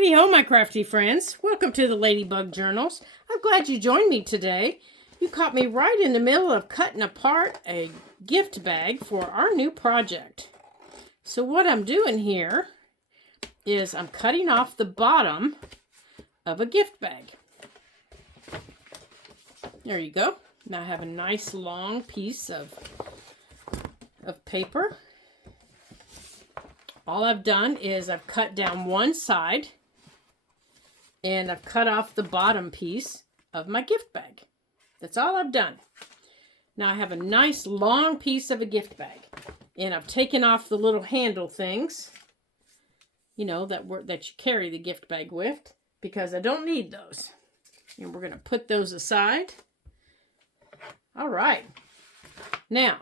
Heidi ho, my crafty friends. Welcome to the Ladybug Journals. I'm glad you joined me today. You caught me right in the middle of cutting apart a gift bag for our new project. So what I'm doing here is I'm cutting off the bottom of a gift bag. There you go. Now I have a nice long piece of paper. All I've done is I've cut down one side and I've cut off the bottom piece of my gift bag. That's all I've done. Now I have a nice long piece of a gift bag and I've taken off the little handle things, you know, that you carry the gift bag with, because I don't need those. And we're going to put those aside. All right. Now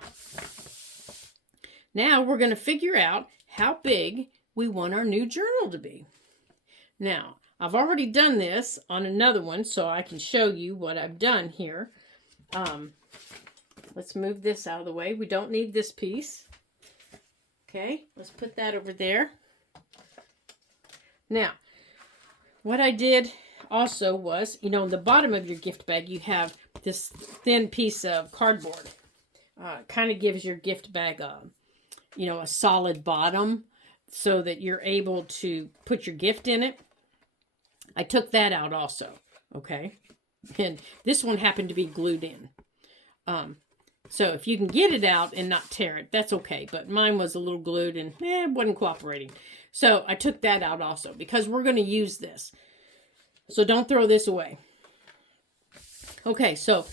we're going to figure out how big we want our new journal to be. Now, I've already done this on another one, so I can show you what I've done here. Let's move this out of the way. We don't need this piece. Okay, let's put that over there. Now, what I did also was, you know, in the bottom of your gift bag, you have this thin piece of cardboard. Kind of gives your gift bag a solid bottom so that you're able to put your gift in it. I took that out also, okay? And this one happened to be glued in. So if you can get it out and not tear it, that's okay. But mine was a little glued and it wasn't cooperating. So I took that out also because we're going to use this. So don't throw this away. Okay, so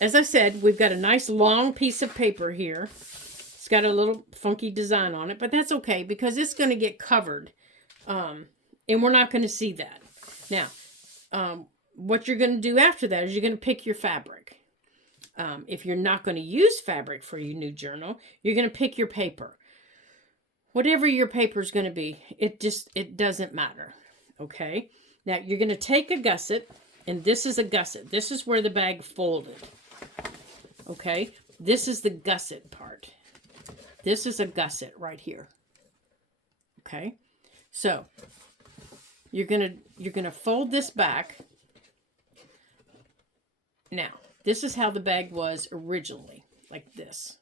as I said, we've got a nice long piece of paper here. It's got a little funky design on it, but that's okay because it's going to get covered. And we're not going to see that. Now, what you're going to do after that is you're going to pick your fabric. If you're not going to use fabric for your new journal, you're going to pick your paper. Whatever your paper is going to be, it doesn't matter. Okay? Now, you're going to take a gusset, and this is a gusset. This is where the bag folded. Okay? This is the gusset part. This is a gusset right here. Okay? So, you're gonna fold this back. Now, this is how the bag was originally, like this.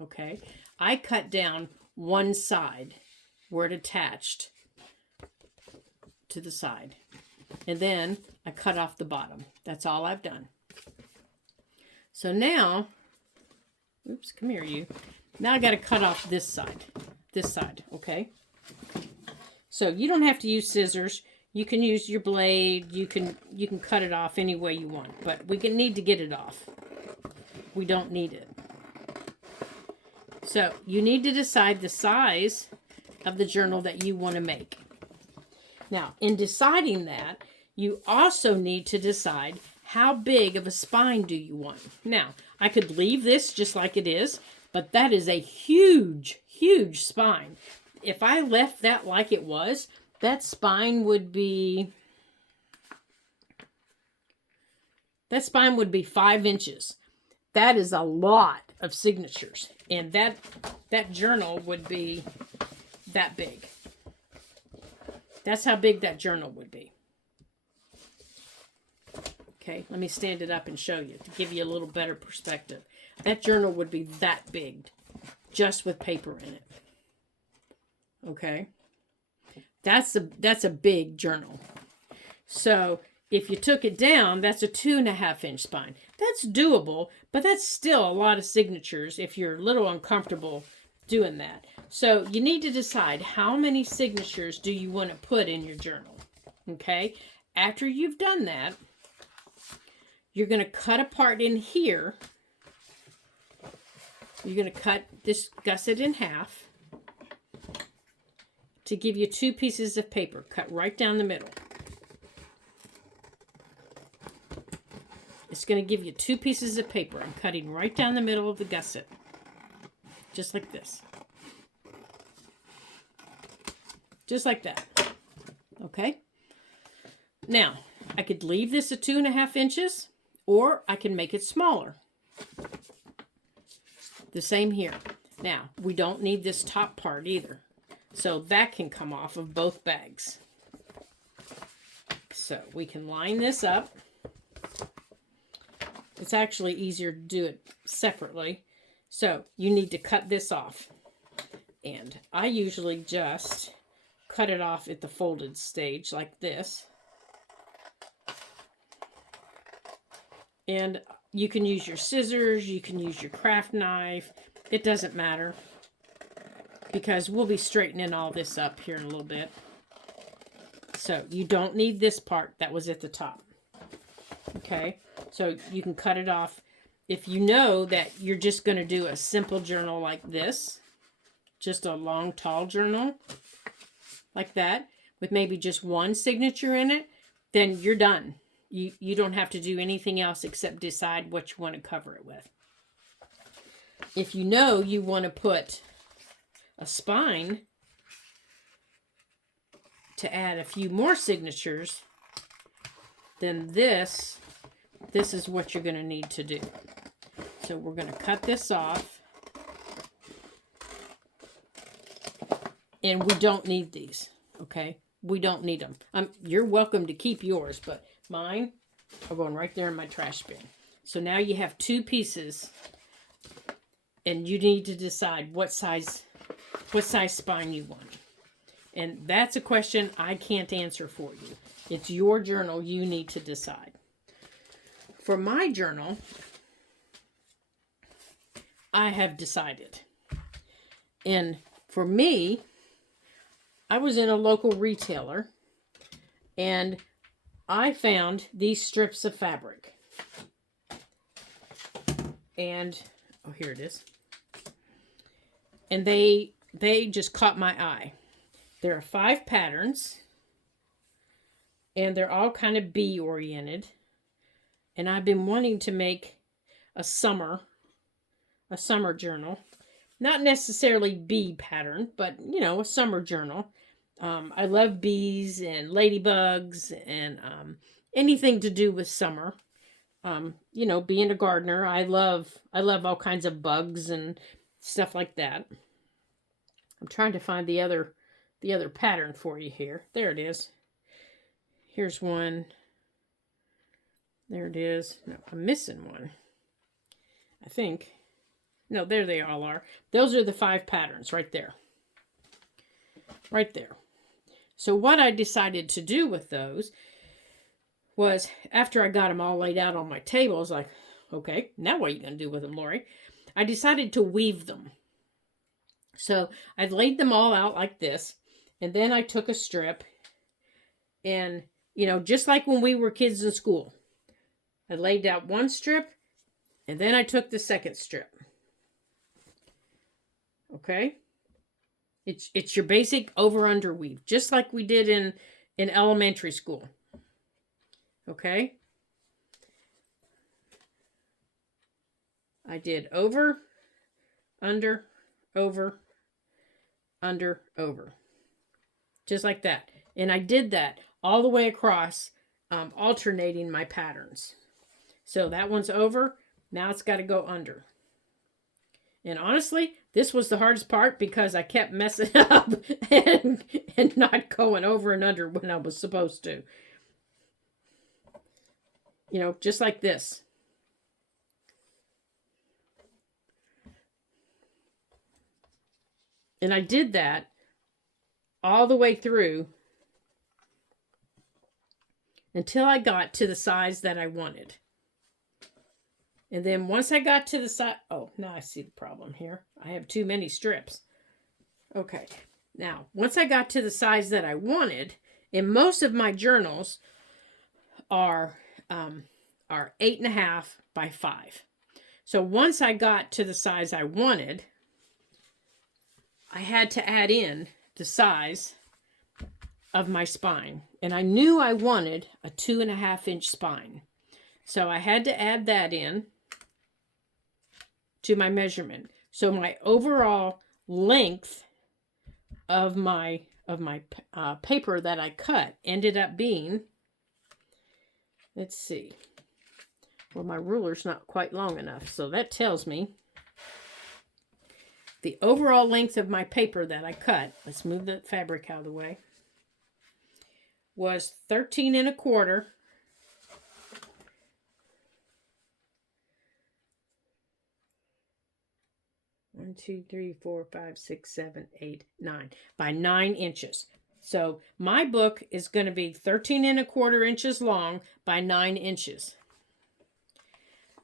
Okay? I cut down one side where it attached to the side. And then I cut off the bottom. That's all I've done. So now, oops, come here you. Now I got to cut off this side, okay? So you don't have to use scissors. You can use your blade. You can cut it off any way you want, but we need to get it off. We don't need it. So you need to decide the size of the journal that you want to make. Now, in deciding that, you also need to decide how big of a spine do you want. Now, I could leave this just like it is, but that is a huge, huge spine. If I left that like it was, that spine would be 5 inches. That is a lot of signatures. And that journal would be that big. That's how big that journal would be. Okay, let me stand it up and show you to give you a little better perspective. That journal would be that big, just with paper in it. Okay, that's a big journal. So if you took it down, that's a 2.5 inch spine. That's doable, but that's still a lot of signatures if you're a little uncomfortable doing that. So you need to decide how many signatures do you want to put in your journal. Okay, after you've done that, you're going to cut a part in here. You're going to cut this gusset in half to give you 2 pieces of paper. Cut right down the middle. It's going to give you 2 pieces of paper. I'm cutting right down the middle of the gusset. Just like this. Just like that. Okay? Now, I could leave this at 2.5 inches, or I can make it smaller. The same here. Now, we don't need this top part either. So that can come off of both bags. So we can line this up. It's actually easier to do it separately. So you need to cut this off. And I usually just cut it off at the folded stage like this. And you can use your scissors, you can use your craft knife. It doesn't matter, because we'll be straightening all this up here in a little bit. So you don't need this part that was at the top. Okay, so you can cut it off. If you know that you're just going to do a simple journal like this, just a long, tall journal like that, with maybe just one signature in it, then you're done. You don't have to do anything else except decide what you want to cover it with. If you know you want to put a spine to add a few more signatures, then this is what you're going to need to do. So we're going to cut this off. And we don't need these, okay? We don't need them. You're welcome to keep yours, but mine are going right there in my trash bin. So now you have two pieces, and you need to decide what size spine you want. And that's a question I can't answer for you. It's your journal. You need to decide. For my journal, I have decided. And for me, I was in a local retailer, and I found these strips of fabric. And, oh, here it is. And they just caught my eye. There are 5 patterns, and they're all kind of bee oriented. And I've been wanting to make a summer journal. Not necessarily bee pattern, but, you know, a summer journal. I love bees and ladybugs and anything to do with summer. You know, being a gardener, I love all kinds of bugs and stuff like that. I'm trying to find the other pattern for you here. There it is. Here's one. There it is. No, I'm missing one, I think. No, there they all are. Those are the 5 patterns right there. Right there. So what I decided to do with those was, after I got them all laid out on my table, I was like, okay, now what are you going to do with them, Lori? I decided to weave them. So I laid them all out like this, and then I took a strip, and, you know, just like when we were kids in school, I laid out one strip, and then I took the second strip. Okay? It's your basic over-under weave, just like we did in elementary school. Okay? I did over, under, over, under, over. Just like that. And I did that all the way across, alternating my patterns. So that one's over. Now it's got to go under. And honestly, this was the hardest part because I kept messing up and not going over and under when I was supposed to. You know, just like this. And I did that all the way through until I got to the size that I wanted. And then once I got to the side, oh, now I see the problem here. I have too many strips. Okay, now once I got to the size that I wanted, and most of my journals are 8.5 by 5. So once I got to the size I wanted, I had to add in the size of my spine. And I knew I wanted a 2.5-inch spine. So I had to add that in to my measurement. So my overall length of my paper that I cut ended up being, let's see, well, my ruler's not quite long enough, so that tells me the overall length of my paper that I cut, let's move the fabric out of the way, was 13 1/4. One, two, three, 4, 5, 6, 7, 8, 9 by 9 inches. So my book is going to be 13 1/4 inches long by 9 inches.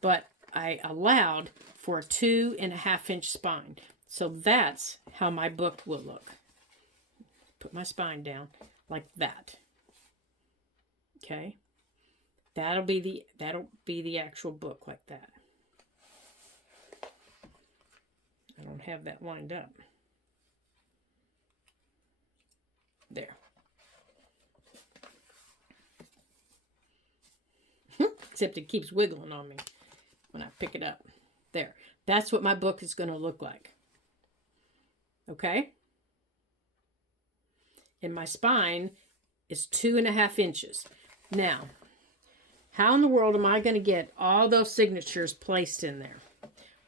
But I allowed for a 2.5 inch spine. So that's how my book will look. Put my spine down like that. Okay. That'll be the actual book like that. I don't have that lined up. There. Except it keeps wiggling on me when I pick it up. There. That's what my book is going to look like. Okay? And my spine is 2.5 inches. Now, how in the world am I going to get all those signatures placed in there?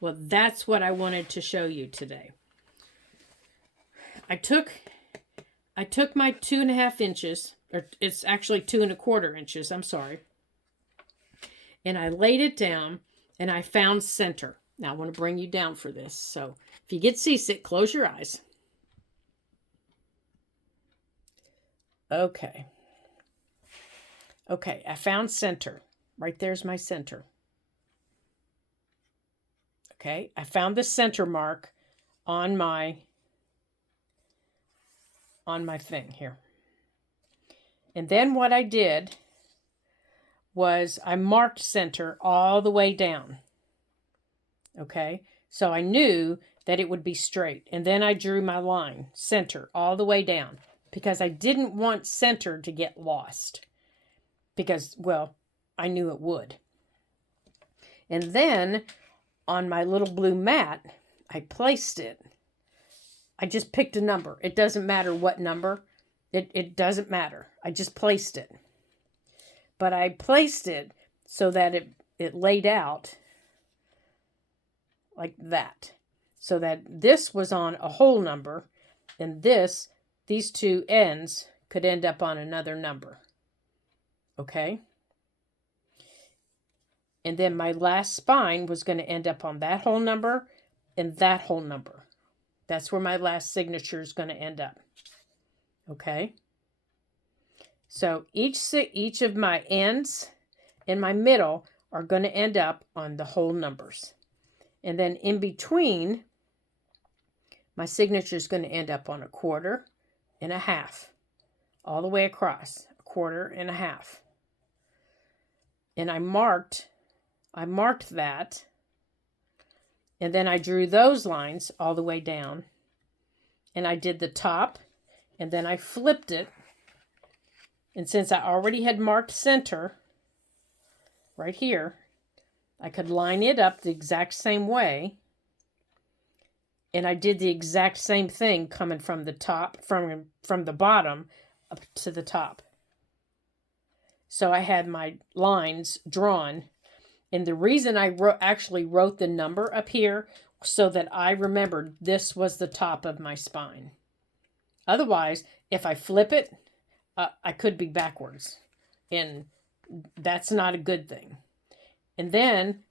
Well, that's what I wanted to show you today. I took my 2.5 inches, or it's actually 2 1/4 inches, I'm sorry. And I laid it down and I found center. Now I want to bring you down for this. So if you get seasick, close your eyes. Okay. Okay, I found center. Right there's my center. Okay, I found the center mark on my thing here. And then what I did was I marked center all the way down. Okay, so I knew that it would be straight. And then I drew my line, center, all the way down. Because I didn't want center to get lost. Because, well, I knew it would. And then on my little blue mat, I placed it. I just picked a number. It doesn't matter what number. It doesn't matter. I just placed it. But I placed it so that it laid out like that. So that this was on a whole number, and these two ends could end up on another number. Okay? And then my last spine was going to end up on that whole number and that whole number. That's where my last signature is going to end up. Okay? So each of my ends and my middle are going to end up on the whole numbers. And then in between, my signature is going to end up on 1/4 and 1/2. All the way across. 1/4 and 1/2. And I marked that. And then I drew those lines all the way down. And I did the top. And then I flipped it. And since I already had marked center right here, I could line it up the exact same way. And I did the exact same thing coming from the top, from the bottom up to the top. So I had my lines drawn. And the reason I actually wrote the number up here so that I remembered this was the top of my spine. Otherwise, if I flip it, I could be backwards. And that's not a good thing. And then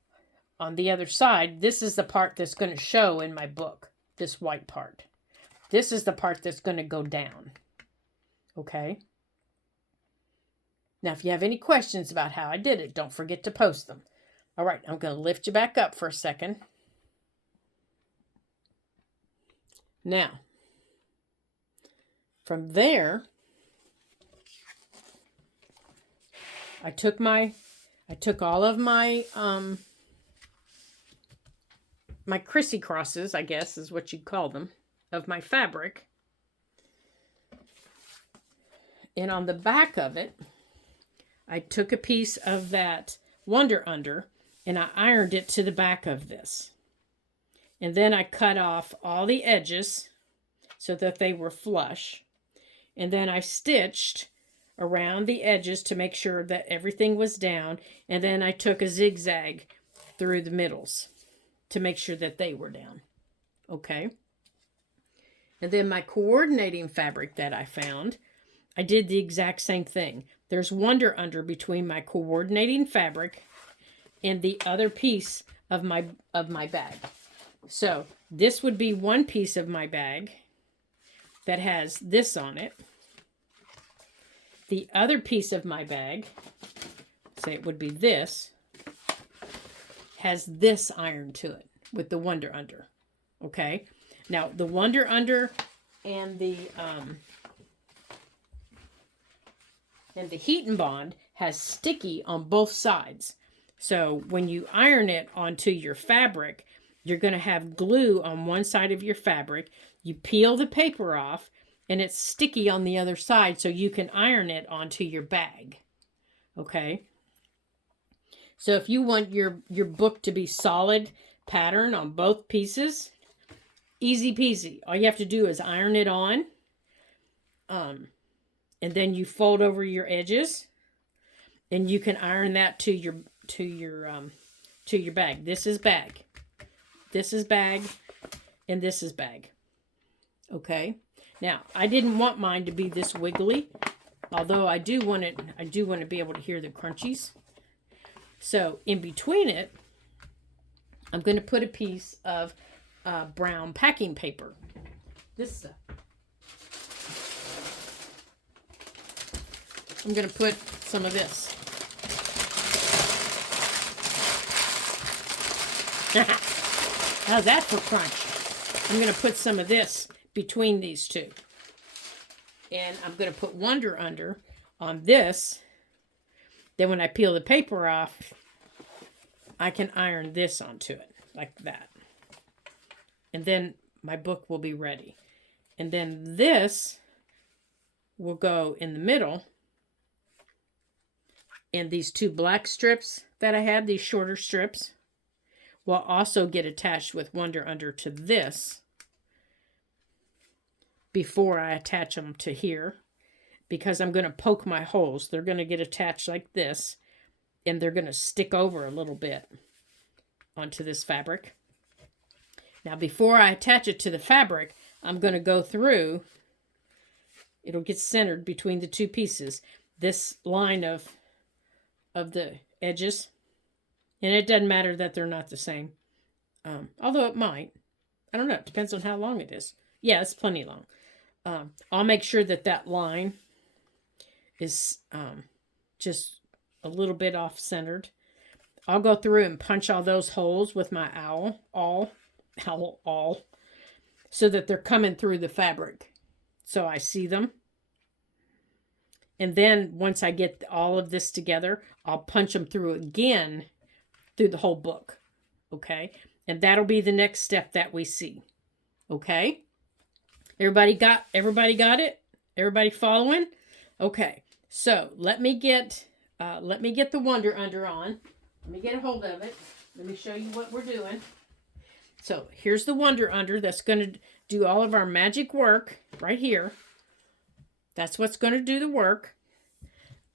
on the other side, this is the part that's going to show in my book, this white part. This is the part that's going to go down. Okay? Now, if you have any questions about how I did it, don't forget to post them. All right, I'm going to lift you back up for a second. Now, from there, I took all of my my crissy crosses, I guess is what you'd call them, of my fabric. And on the back of it, I took a piece of that Wonder Under and I ironed it to the back of this. And then I cut off all the edges so that they were flush. And then I stitched around the edges to make sure that everything was down. And then I took a zigzag through the middles to make sure that they were down. Okay. And then my coordinating fabric that I found, I did the exact same thing. There's Wonder Under between my coordinating fabric and the other piece of my bag. So this would be one piece of my bag that has this on it. The other piece of my bag, say it would be this, has this iron to it with the Wonder Under. Okay? Now, the Wonder Under and the Heat and Bond has sticky on both sides. So when you iron it onto your fabric, you're going to have glue on one side of your fabric. You peel the paper off, and it's sticky on the other side, so you can iron it onto your bag. Okay? So if you want your book to be solid pattern on both pieces, easy peasy. All you have to do is iron it on. And then you fold over your edges, and you can iron that to your bag. This is bag. This is bag, and this is bag. Okay? Now, I didn't want mine to be this wiggly, although I do want to be able to hear the crunchies. So, in between it, I'm going to put a piece of brown packing paper. This stuff. I'm going to put some of this. How's that for crunch? I'm going to put some of this between these two. And I'm going to put Wonder Under on this. Then when I peel the paper off, I can iron this onto it like that. And then my book will be ready. And then this will go in the middle. And these two black strips that I had, these shorter strips, will also get attached with Wonder Under to this before I attach them to here, because I'm going to poke my holes. They're going to get attached like this, and they're going to stick over a little bit onto this fabric. Now, before I attach it to the fabric, I'm going to go through. It'll get centered between the two pieces. This line of the edges, and it doesn't matter that they're not the same, although it might. I don't know. It depends on how long it is. Yeah, it's plenty long. I'll make sure that line is just a little bit off centered. I'll go through and punch all those holes with my awl, so that they're coming through the fabric, so I see them. And then once I get all of this together, I'll punch them through again through the whole book. Okay? And that'll be the next step that we see. Okay? Everybody got it? Everybody following? Okay. So let me get the Wonder Under on. Let me get a hold of it. Let me show you what we're doing. So here's the Wonder Under that's going to do all of our magic work right here. That's what's going to do the work.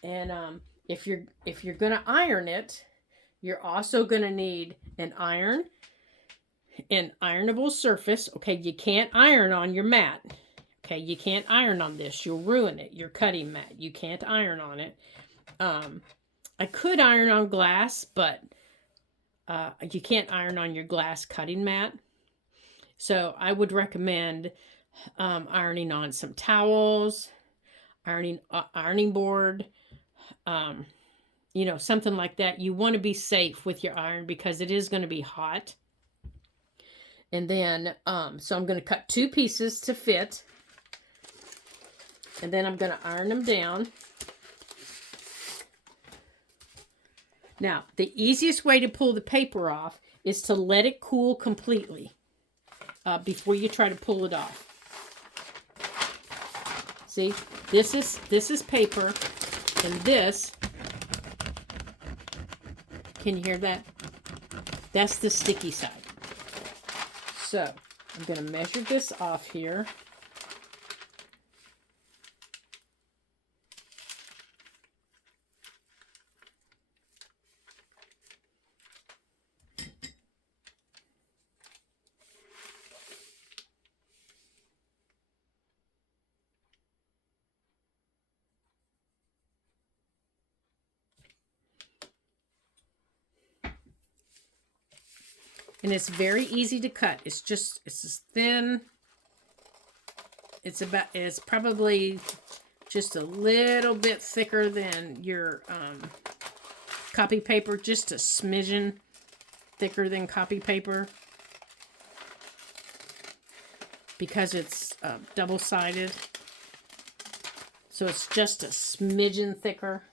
And if you're going to iron it, you're also going to need an ironable surface. Okay, you can't iron on your mat. Okay, you can't iron on this. You'll ruin it. Your cutting mat. You can't iron on it. I could iron on glass, but you can't iron on your glass cutting mat. So I would recommend ironing on some towels, ironing board, something like that. You want to be safe with your iron because it is going to be hot. And then, so I'm going to cut two pieces to fit. And then I'm going to iron them down. Now, the easiest way to pull the paper off is to let it cool completely before you try to pull it off. See, this is paper, and this, can you hear that? That's the sticky side. So, I'm going to measure this off here. And it's very easy to cut. It's as thin. It's probably just a little bit thicker than your copy paper, just a smidgen thicker than copy paper, because it's double-sided. So it's just a smidgen thicker.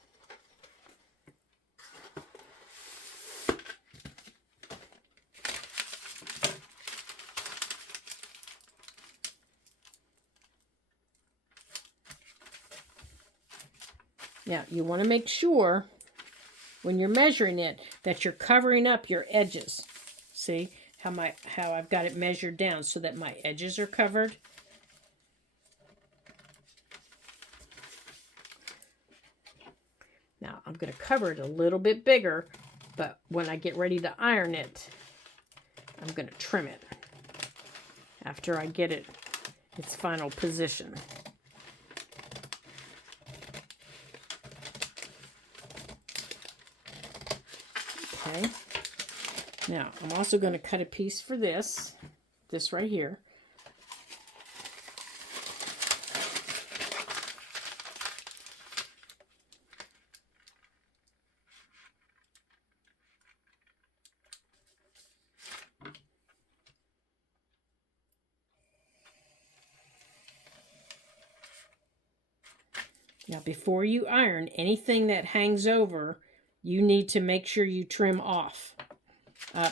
Now, you want to make sure when you're measuring it that you're covering up your edges. See how I've got it measured down so that my edges are covered? Now, I'm going to cover it a little bit bigger, but when I get ready to iron it, I'm going to trim it after I get it its final position. Okay. Now, I'm also going to cut a piece for this right here. Now, before you iron, anything that hangs over, you need to make sure you trim off.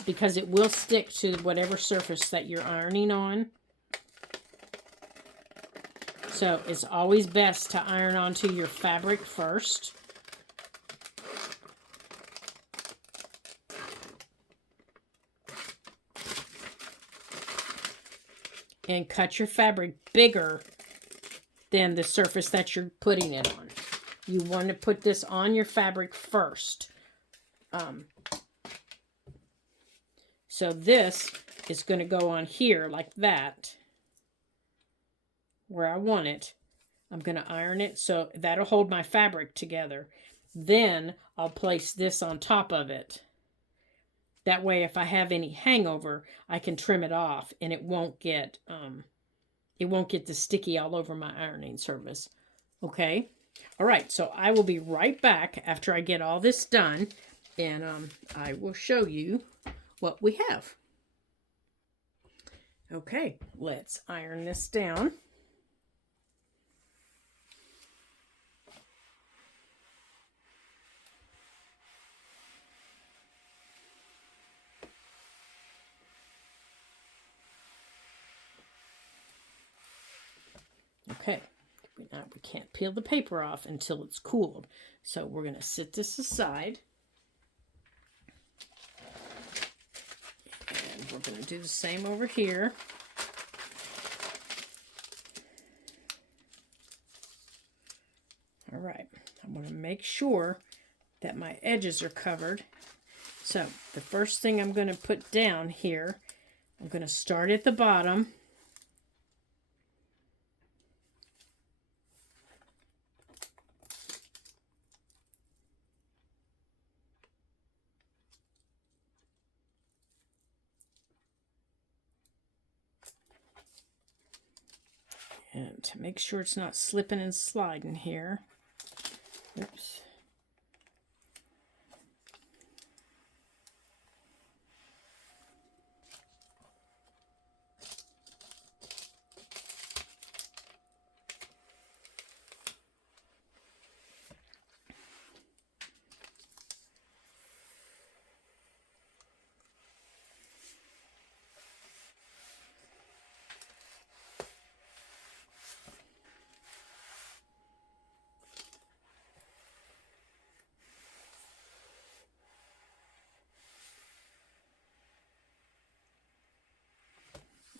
Because it will stick to whatever surface that you're ironing on. So it's always best to iron onto your fabric first. And cut your fabric bigger than the surface that you're putting it on. You want to put this on your fabric first. So this is going to go on here like that, where I want it. I'm going to iron it so that'll hold my fabric together. Then I'll place this on top of it. That way, if I have any hangover, I can trim it off and it won't get the sticky all over my ironing surface. Okay? All right, so I will be right back after I get all this done, and I will show you what we have. Okay, let's iron this down. Okay, now we can't peel the paper off until it's cooled. So we're going to set this aside. And we're going to do the same over here. All right, I want to make sure that my edges are covered. So the first thing I'm going to put down here, I'm going to start at the bottom. And to make sure it's not slipping and sliding here. Oops.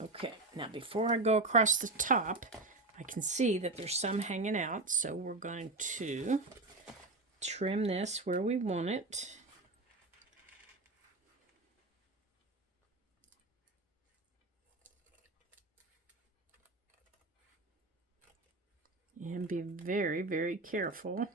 Okay, now before I go across the top, I can see that there's some hanging out, so we're going to trim this where we want it. And be very, very careful.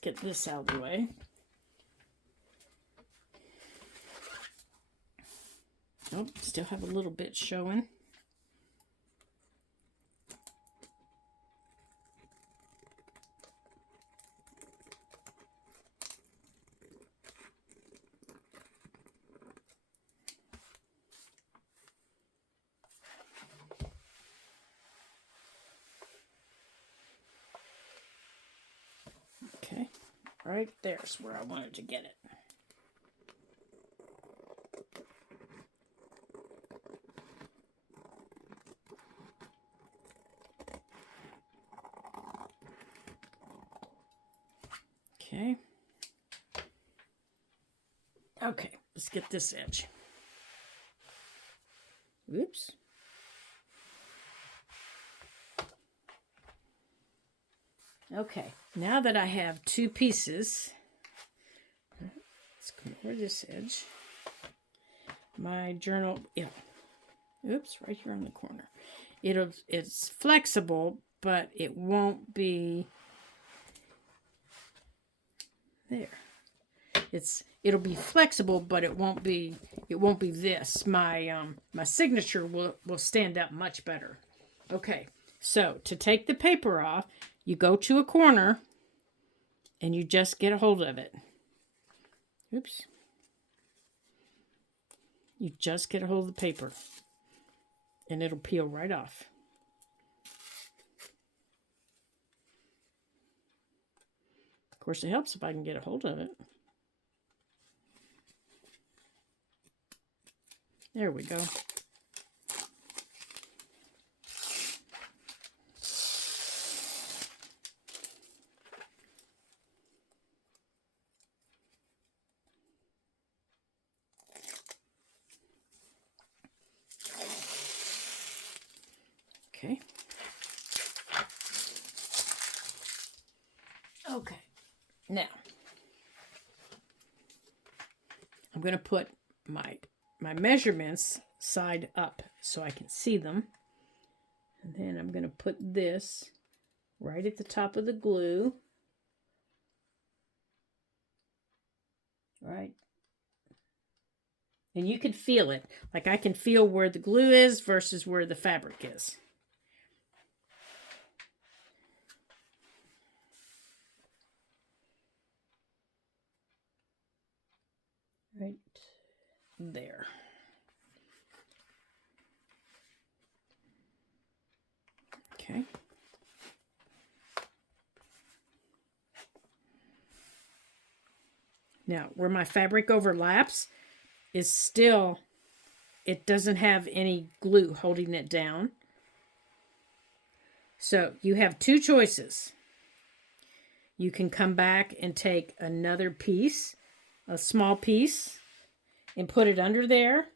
get this out of the way. Oh, still have a little bit showing. Okay, right there's where I wanted to get it. Okay. Okay, let's get this edge. Oops. Okay, now that I have two pieces, let's come over this edge. My journal, yeah. Oops, right here on the corner. It's flexible, but it won't be there. It'll be flexible, but it won't be this. My signature will stand out much better. Okay, so to take the paper off, you go to a corner and you just get a hold of it. Oops. You just get a hold of the paper and it'll peel right off. Of course, it helps if I can get a hold of it. There we go. Okay. Okay. Now, I'm going to put my measurements side up so I can see them. And then I'm going to put this right at the top of the glue. Right. And you can feel it. Like I can feel where the glue is versus where the fabric is. Right there. Okay. Now, where my fabric overlaps is still, it doesn't have any glue holding it down. So you have two choices. You can come back and take another piece, a small piece, and put it under there.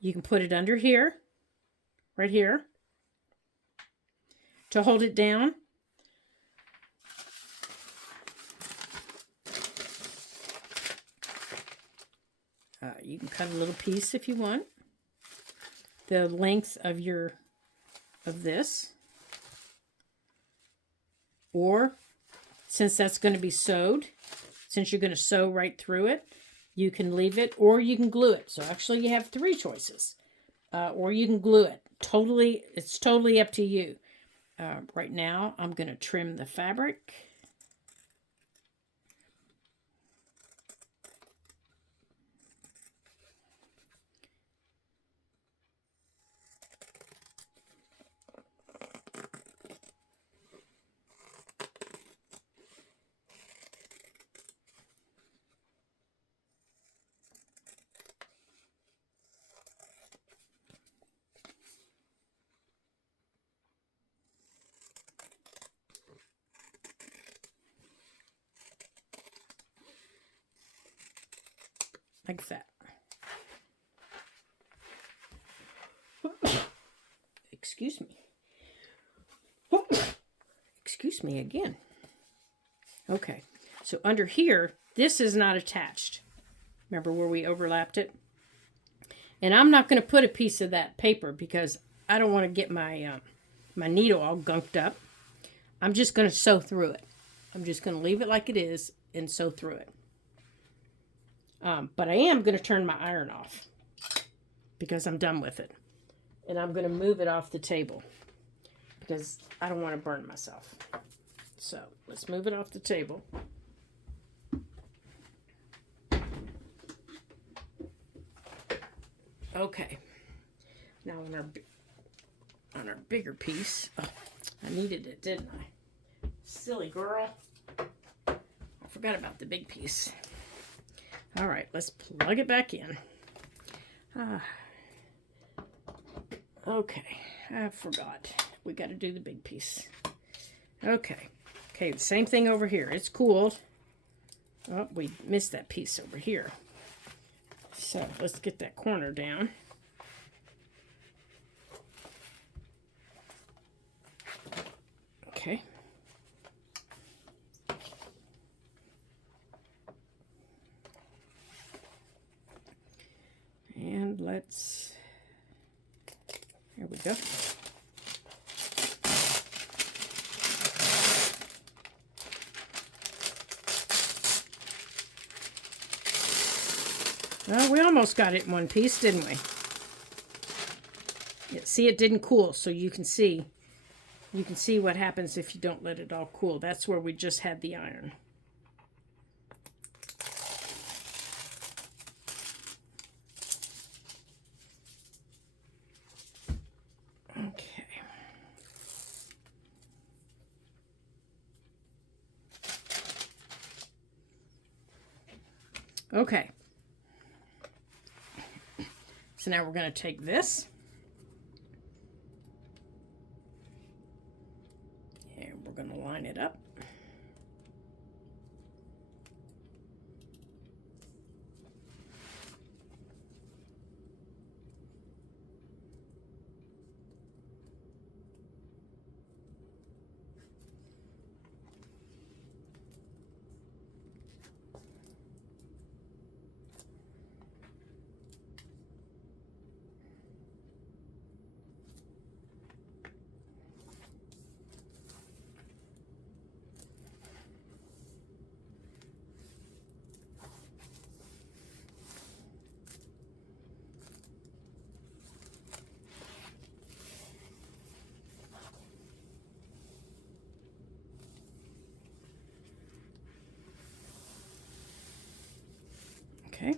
You can put it under here, right here, to hold it down. You can cut a little piece if you want. The length of this. Or, since that's going to be sewed, since you're going to sew right through it, you can leave it or you can glue it. So actually you have three choices. Or you can glue it. It's totally up to you. Right now, I'm going to trim the fabric. Like that. Excuse me. Excuse me again. Okay, so under here, this is not attached. Remember where we overlapped it? And I'm not going to put a piece of that paper because I don't want to get my my needle all gunked up. I'm just going to sew through it. I'm just going to leave it like it is and sew through it. But I am going to turn my iron off because I'm done with it. And I'm going to move it off the table because I don't want to burn myself. So let's move it off the table. Okay. Now on our bigger piece. Oh, I needed it, didn't I? Silly girl. I forgot about the big piece. All right, let's plug it back in. Okay, I forgot. We got to do the big piece. Okay, the same thing over here. It's cooled. Oh, we missed that piece over here. So let's get that corner down. Okay. And let's, there we go. Well, we almost got it in one piece, didn't we? Yeah, see, it didn't cool, so you can see what happens if you don't let it all cool. That's where we just had the iron. Okay. Okay. So now we're going to take this. And we're going to line it up. Okay,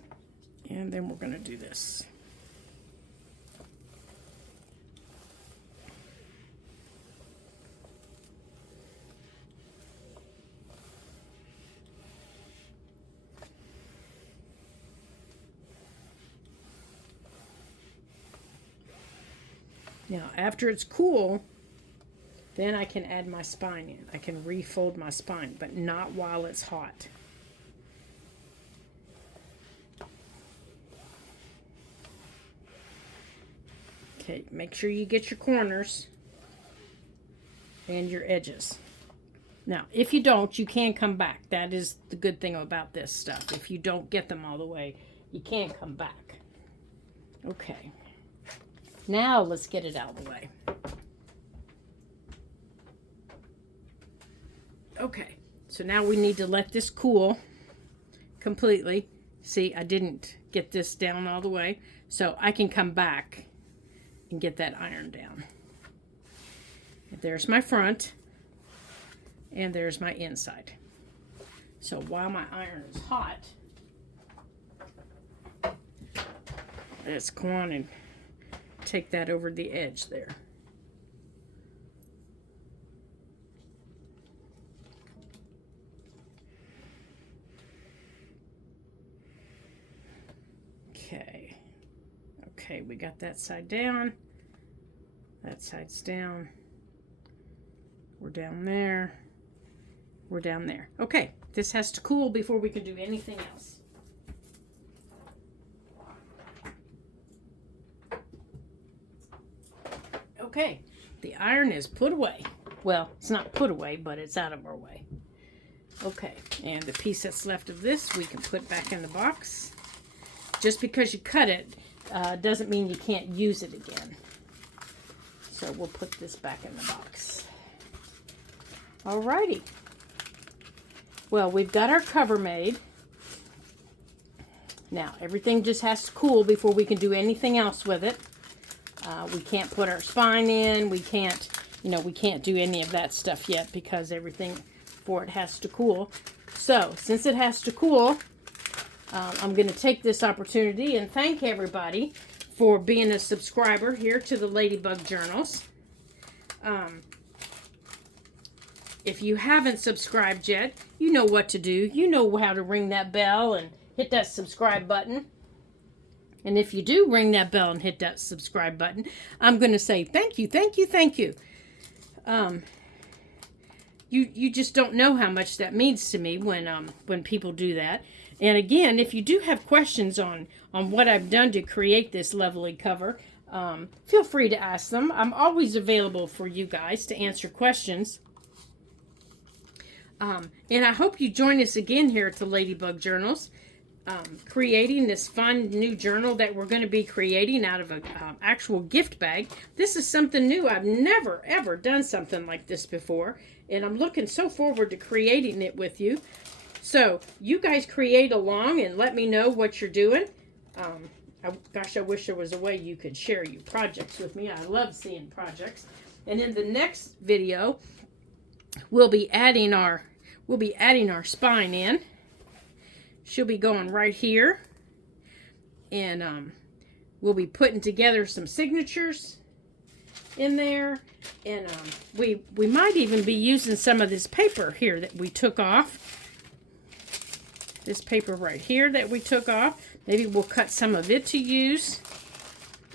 and then we're going to do this. Now, after it's cool, then I can add my spine in. I can refold my spine, but not while it's hot. Okay, make sure you get your corners and your edges. Now, if you don't, you can come back. That is the good thing about this stuff. If you don't get them all the way, you can come back. Okay. Now, let's get it out of the way. Okay, so now we need to let this cool completely. See, I didn't get this down all the way, so I can come back and get that iron down. There's my front, and there's my inside. So while my iron is hot, let's go on and take that over the edge there. Okay, we got that side down. That side's down. We're down there. We're down there. Okay, this has to cool before we can do anything else. Okay, the iron is put away. Well, it's not put away, but it's out of our way. Okay, and the piece that's left of this we can put back in the box. Just because you cut it doesn't mean you can't use it again. So we'll put this back in the box. Alrighty. Well, we've got our cover made. Now, everything just has to cool before we can do anything else with it. We can't put our spine in. We can't, we can't do any of that stuff yet because everything for it has to cool. So, since it has to cool, I'm going to take this opportunity and thank everybody for being a subscriber here to the Ladybug Journals. If you haven't subscribed yet, you know what to do. You know how to ring that bell and hit that subscribe button. And if you do ring that bell and hit that subscribe button, I'm going to say thank you, thank you, thank you. You just don't know how much that means to me when people do that. And again, if you do have questions on what I've done to create this lovely cover, feel free to ask them. I'm always available for you guys to answer questions. And I hope you join us again here at the Ladybug Journals, creating this fun new journal that we're going to be creating out of an actual gift bag. This is something new. I've never, ever done something like this before, and I'm looking so forward to creating it with you. So you guys create along and let me know what you're doing. Gosh, I wish there was a way you could share your projects with me. I love seeing projects. And in the next video, we'll be adding our spine in. She'll be going right here, and we'll be putting together some signatures in there, and we might even be using some of this paper here that we took off. This paper right here that we took off. Maybe we'll cut some of it to use,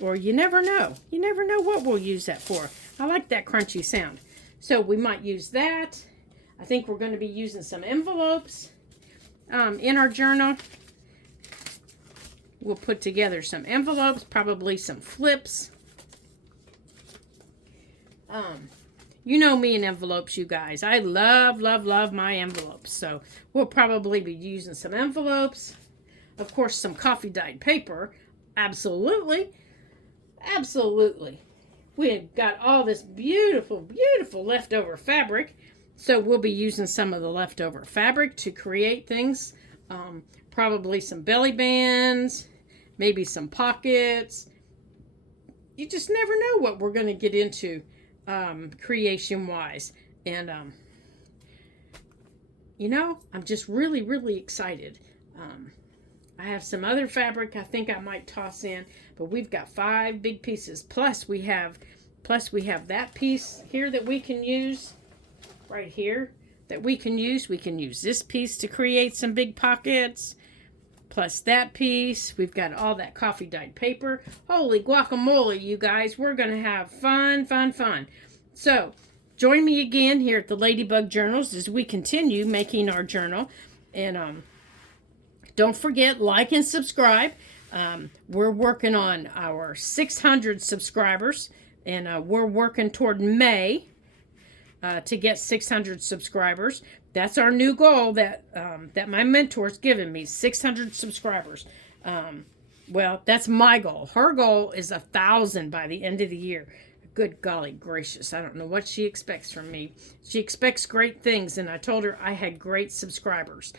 or you never know. You never know what we'll use that for. I like that crunchy sound. So we might use that. I think we're going to be using some envelopes in our journal. We'll put together some envelopes, probably some flips. You know me and envelopes, you guys. I love, love, love my envelopes. So we'll probably be using some envelopes. Of course, some coffee-dyed paper. Absolutely. Absolutely. We've got all this beautiful, beautiful leftover fabric. So we'll be using some of the leftover fabric to create things. Probably some belly bands, maybe some pockets. You just never know what we're going to get into creation-wise. And, I'm just really, really excited. I have some other fabric I think I might toss in, but we've got 5 big pieces. Plus we have that piece here that we can use right here that we can use. We can use this piece to create some big pockets. Plus that piece. We've got all that coffee dyed paper. Holy guacamole, you guys. We're going to have fun, fun, fun. So join me again here at the Ladybug Journals as we continue making our journal. And don't forget, like and subscribe. We're working on our 600 subscribers, and we're working toward May to get 600 subscribers. That's our new goal that my mentor's given me, 600 subscribers. Well, that's my goal. Her goal is 1,000 by the end of the year. Good golly gracious, I don't know what she expects from me. She expects great things, and I told her I had great subscribers.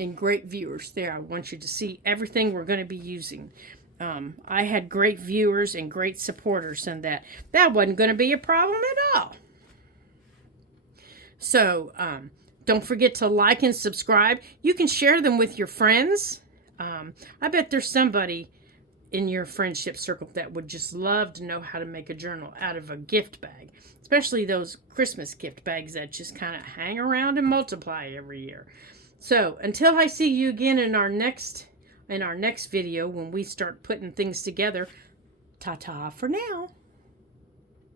And great viewers there. I want you to see everything we're going to be using. I had great viewers and great supporters, and that wasn't going to be a problem at all. So don't forget to like and subscribe. You can share them with your friends. I bet there's somebody in your friendship circle that would just love to know how to make a journal out of a gift bag, especially those Christmas gift bags that just kind of hang around and multiply every year. So until I see you again in our next video when we start putting things together, ta-ta for now.